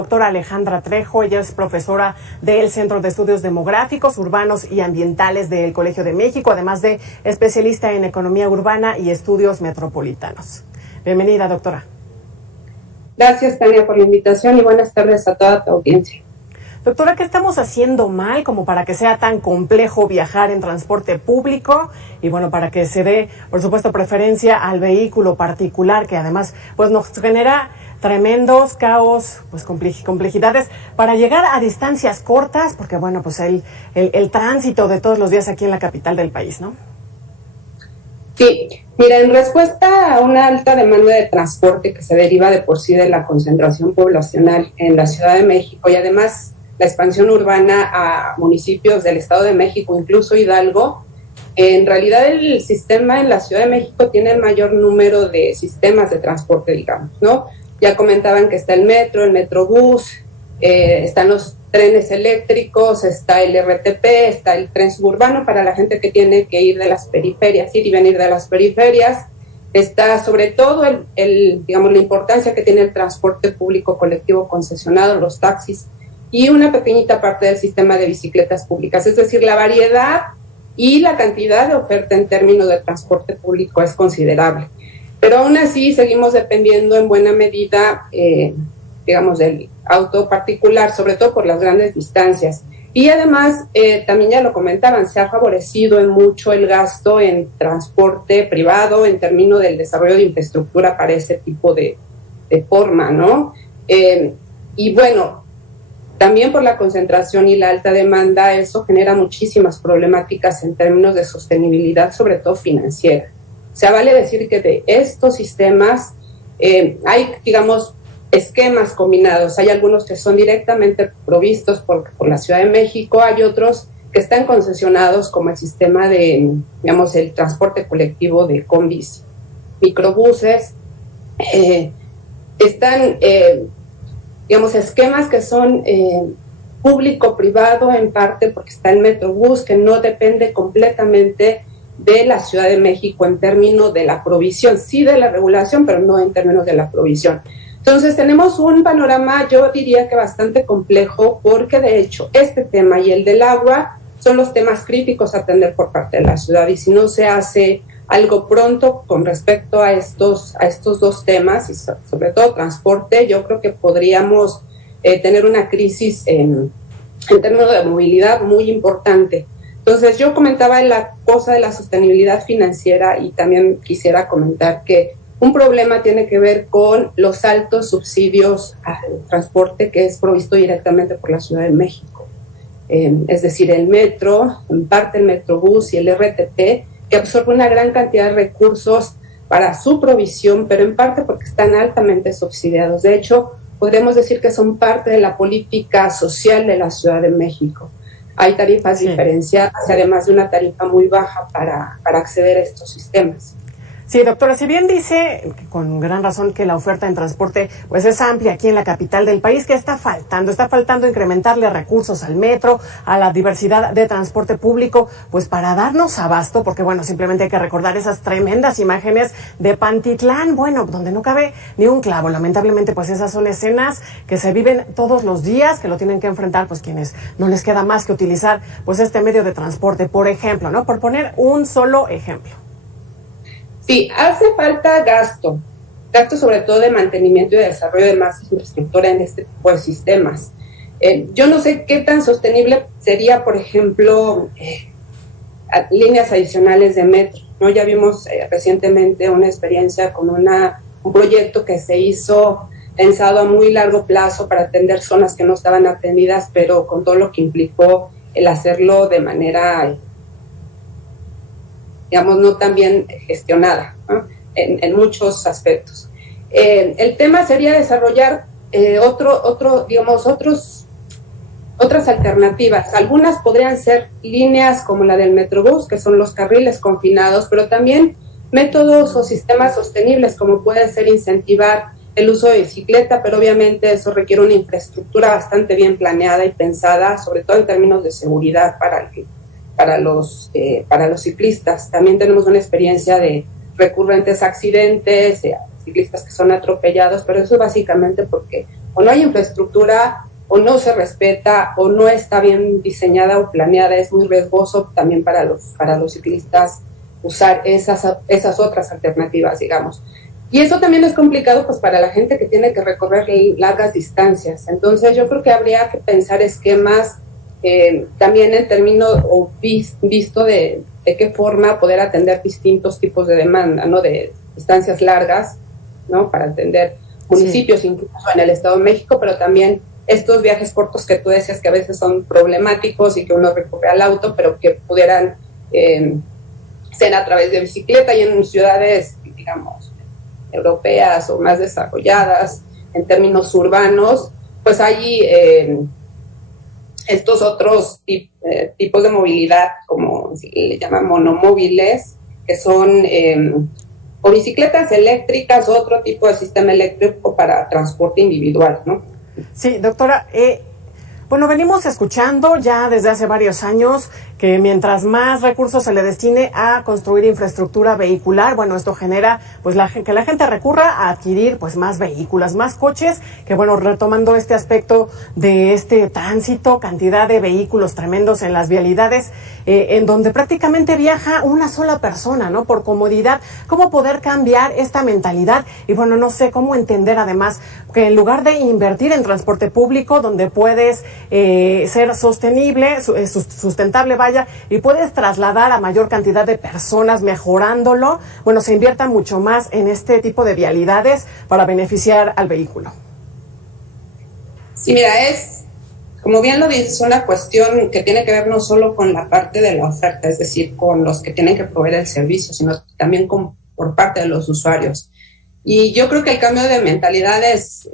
Doctora Alejandra Trejo, ella es profesora del Centro de Estudios Demográficos, Urbanos y Ambientales del Colegio de México, además de especialista en economía urbana y estudios metropolitanos. Bienvenida, doctora. Gracias, Tania, por la invitación y buenas tardes a toda tu audiencia. Doctora, ¿qué estamos haciendo mal como para que sea tan complejo viajar en transporte público? Y bueno, para que se dé, por supuesto, preferencia al vehículo particular, que además pues nos genera tremendos caos, pues complejidades para llegar a distancias cortas, porque bueno, pues el tránsito de todos los días aquí en la capital del país, ¿no? Sí, mira, en respuesta a una alta demanda de transporte que se deriva de por sí de la concentración poblacional en la Ciudad de México y además la expansión urbana a municipios del Estado de México, incluso Hidalgo, en realidad el sistema en la Ciudad de México tiene el mayor número de sistemas de transporte, digamos, ¿no? Ya comentaban que está el metro, el metrobús, están los trenes eléctricos, está el RTP, está el tren suburbano para la gente que tiene que ir de las periferias, ir y venir de las periferias. Está sobre todo digamos, la importancia que tiene el transporte público colectivo concesionado, los taxis, y una pequeñita parte del sistema de bicicletas públicas. Es decir, la variedad y la cantidad de oferta en términos de transporte público es considerable. Pero aún así seguimos dependiendo en buena medida, digamos, del auto particular, sobre todo por las grandes distancias. Y además, también ya lo comentaban, se ha favorecido en mucho el gasto en transporte privado en términos del desarrollo de infraestructura para ese tipo de forma, ¿no? Y bueno, también por la concentración y la alta demanda, eso genera muchísimas problemáticas en términos de sostenibilidad, sobre todo financiera. O sea, vale decir que de estos sistemas hay, digamos, esquemas combinados. Hay algunos que son directamente provistos por la Ciudad de México, hay otros que están concesionados como el sistema de, digamos, el transporte colectivo de combis, microbuses. Están, digamos, esquemas que son público-privado en parte porque está el metrobús, que no depende completamente de la Ciudad de México en términos de la provisión, sí de la regulación, pero no en términos de la provisión. Entonces tenemos un panorama, yo diría que bastante complejo, porque de hecho este tema y el del agua son los temas críticos a atender por parte de la ciudad, y si no se hace algo pronto con respecto a estos dos temas, y sobre todo transporte, yo creo que podríamos tener una crisis en términos de movilidad muy importante. Entonces yo comentaba la cosa de la sostenibilidad financiera y también quisiera comentar que un problema tiene que ver con los altos subsidios al transporte que es provisto directamente por la Ciudad de México. Es decir, el metro, en parte el metrobús y el RTP, que absorbe una gran cantidad de recursos para su provisión, pero en parte porque están altamente subsidiados. De hecho, podríamos decir que son parte de la política social de la Ciudad de México. Hay tarifas diferenciadas, además de una tarifa muy baja para acceder a estos sistemas. Sí, doctora, si bien dice con gran razón que la oferta en transporte pues es amplia aquí en la capital del país, ¿qué está faltando? Está faltando incrementarle recursos al metro, a la diversidad de transporte público, pues para darnos abasto, porque bueno, simplemente hay que recordar esas tremendas imágenes de Pantitlán, bueno, donde no cabe ni un clavo. Lamentablemente, pues esas son escenas que se viven todos los días, que lo tienen que enfrentar pues quienes no les queda más que utilizar pues este medio de transporte, por ejemplo, ¿no? Por poner un solo ejemplo. Sí, hace falta gasto sobre todo de mantenimiento y de desarrollo de más infraestructura en este tipo de sistemas. Yo no sé qué tan sostenible sería, por ejemplo, líneas adicionales de metro, ¿no? Ya vimos recientemente una experiencia con un proyecto que se hizo pensado a muy largo plazo para atender zonas que no estaban atendidas, pero con todo lo que implicó el hacerlo de manera, digamos, no tan bien gestionada, ¿no? En muchos aspectos. El tema sería desarrollar otras alternativas. Algunas podrían ser líneas como la del Metrobús, que son los carriles confinados, pero también métodos o sistemas sostenibles, como puede ser incentivar el uso de bicicleta, pero obviamente eso requiere una infraestructura bastante bien planeada y pensada, sobre todo en términos de seguridad para los ciclistas. También tenemos una experiencia de recurrentes accidentes, ciclistas que son atropellados, pero eso es básicamente porque o no hay infraestructura, o no se respeta, o no está bien diseñada o planeada. Es muy riesgoso también para los ciclistas usar esas otras alternativas, digamos. Y eso también es complicado pues para la gente que tiene que recorrer largas distancias. Entonces yo creo que habría que pensar esquemas también en términos o visto de qué forma poder atender distintos tipos de demanda, ¿no? De distancias largas, ¿no? Para atender municipios, sí, incluso en el Estado de México, pero también estos viajes cortos que tú decías que a veces son problemáticos y que uno recurre al auto, pero que pudieran ser a través de bicicleta y en ciudades, digamos, europeas o más desarrolladas en términos urbanos, pues hay estos otros tipos de movilidad, como se le llaman monomóviles, que son o bicicletas eléctricas o otro tipo de sistema eléctrico para transporte individual, ¿no? Sí, doctora, bueno, venimos escuchando ya desde hace varios años que mientras más recursos se le destine a construir infraestructura vehicular, bueno, esto genera pues que la gente recurra a adquirir pues más vehículos, más coches, que bueno, retomando este aspecto de este tránsito, cantidad de vehículos tremendos en las vialidades, en donde prácticamente viaja una sola persona, ¿no? Por comodidad, ¿cómo poder cambiar esta mentalidad? Y bueno, no sé cómo entender además que en lugar de invertir en transporte público, donde puedes ser sostenible, sustentable, y puedes trasladar a mayor cantidad de personas mejorándolo, bueno, se invierta mucho más en este tipo de vialidades para beneficiar al vehículo. Sí, mira, es, como bien lo dices, una cuestión que tiene que ver no solo con la parte de la oferta, es decir, con los que tienen que proveer el servicio, sino también por parte de los usuarios. Y yo creo que el cambio de mentalidad es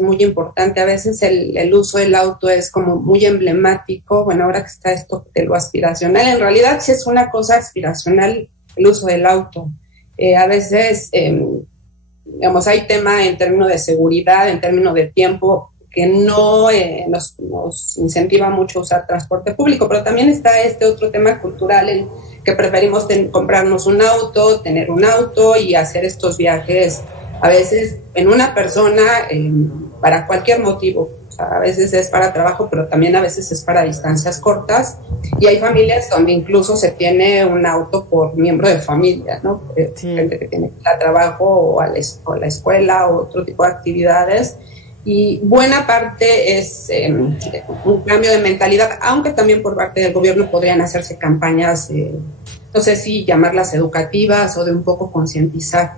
muy importante. A veces el uso del auto es como muy emblemático. Bueno, ahora que está esto de lo aspiracional, en realidad sí es una cosa aspiracional el uso del auto. A veces, digamos, hay tema en términos de seguridad, en términos de tiempo, que no nos incentiva mucho a usar transporte público, pero también está este otro tema cultural en que preferimos comprarnos un auto, tener un auto y hacer estos viajes a veces en una persona para cualquier motivo. O sea, a veces es para trabajo, pero también a veces es para distancias cortas, y hay familias donde incluso se tiene un auto por miembro de familia, ¿no? Sí. Gente que tiene que ir a trabajo o a la escuela o otro tipo de actividades. Y buena parte es un cambio de mentalidad, aunque también por parte del gobierno podrían hacerse campañas, no sé si llamarlas educativas o de un poco concientizar,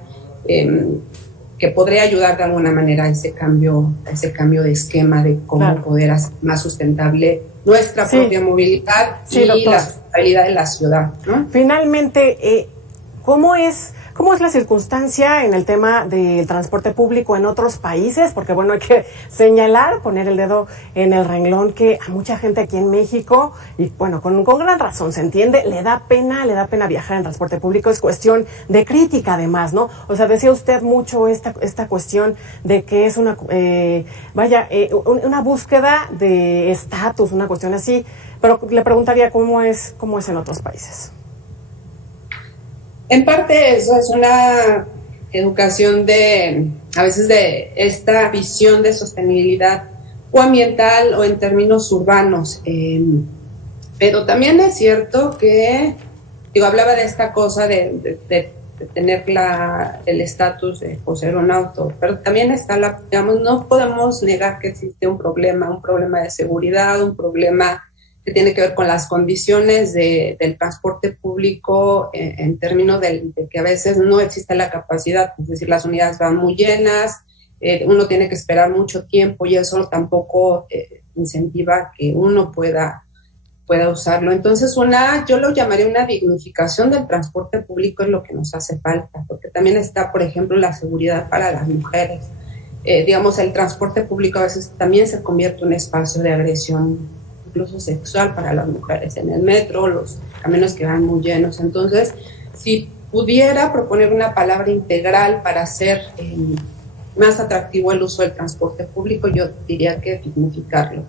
que podría ayudar de alguna manera a ese cambio de esquema de cómo poder hacer más sustentable nuestra propia movilidad y la sustentabilidad de la ciudad, ¿no? Finalmente, ¿cómo es la circunstancia en el tema del transporte público en otros países? Porque bueno, hay que señalar, poner el dedo en el renglón que a mucha gente aquí en México, y bueno, con gran razón se entiende, le da pena viajar en transporte público. Es cuestión de crítica además, ¿no? O sea, decía usted mucho esta cuestión de que es una búsqueda de estatus, una cuestión así, pero le preguntaría cómo es en otros países. En parte eso es una educación a veces de esta visión de sostenibilidad o ambiental o en términos urbanos. Pero también es cierto que, hablaba de esta cosa de tener el estatus de poseer un auto, pero también está no podemos negar que existe un problema de seguridad, un problema que tiene que ver con las condiciones del transporte público en términos de que a veces no existe la capacidad, es decir, las unidades van muy llenas, uno tiene que esperar mucho tiempo y eso tampoco incentiva que uno pueda usarlo. Entonces, yo lo llamaría una dignificación del transporte público, es lo que nos hace falta, porque también está, por ejemplo, la seguridad para las mujeres. Digamos, el transporte público a veces también se convierte en un espacio de agresión incluso sexual para las mujeres en el metro, los caminos que van muy llenos. Entonces, si pudiera proponer una palabra integral para hacer más atractivo el uso del transporte público, yo diría que dignificarlo.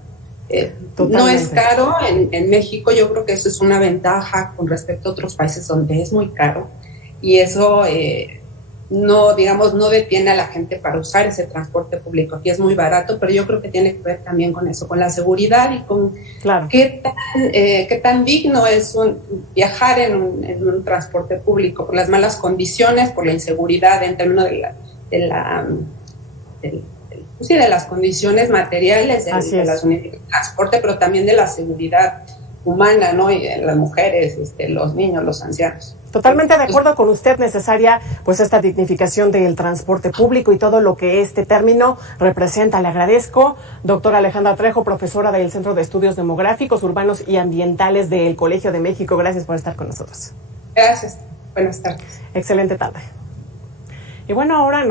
No es caro, en México yo creo que eso es una ventaja con respecto a otros países donde es muy caro, y eso no, digamos, no detiene a la gente para usar ese transporte público. Aquí es muy barato, pero yo creo que tiene que ver también con eso, con la seguridad y con qué tan digno es viajar en un transporte público, por las malas condiciones, por la inseguridad en términos de las condiciones materiales de las unidades de transporte, pero también de la seguridad humana, ¿no? Y de las mujeres, los niños, los ancianos. Totalmente de acuerdo con usted, necesaria pues esta dignificación del transporte público y todo lo que este término representa. Le agradezco, doctora Alejandra Trejo, profesora del Centro de Estudios Demográficos, Urbanos y Ambientales del Colegio de México. Gracias por estar con nosotros. Gracias. Buenas tardes. Excelente tarde. Y bueno, ahora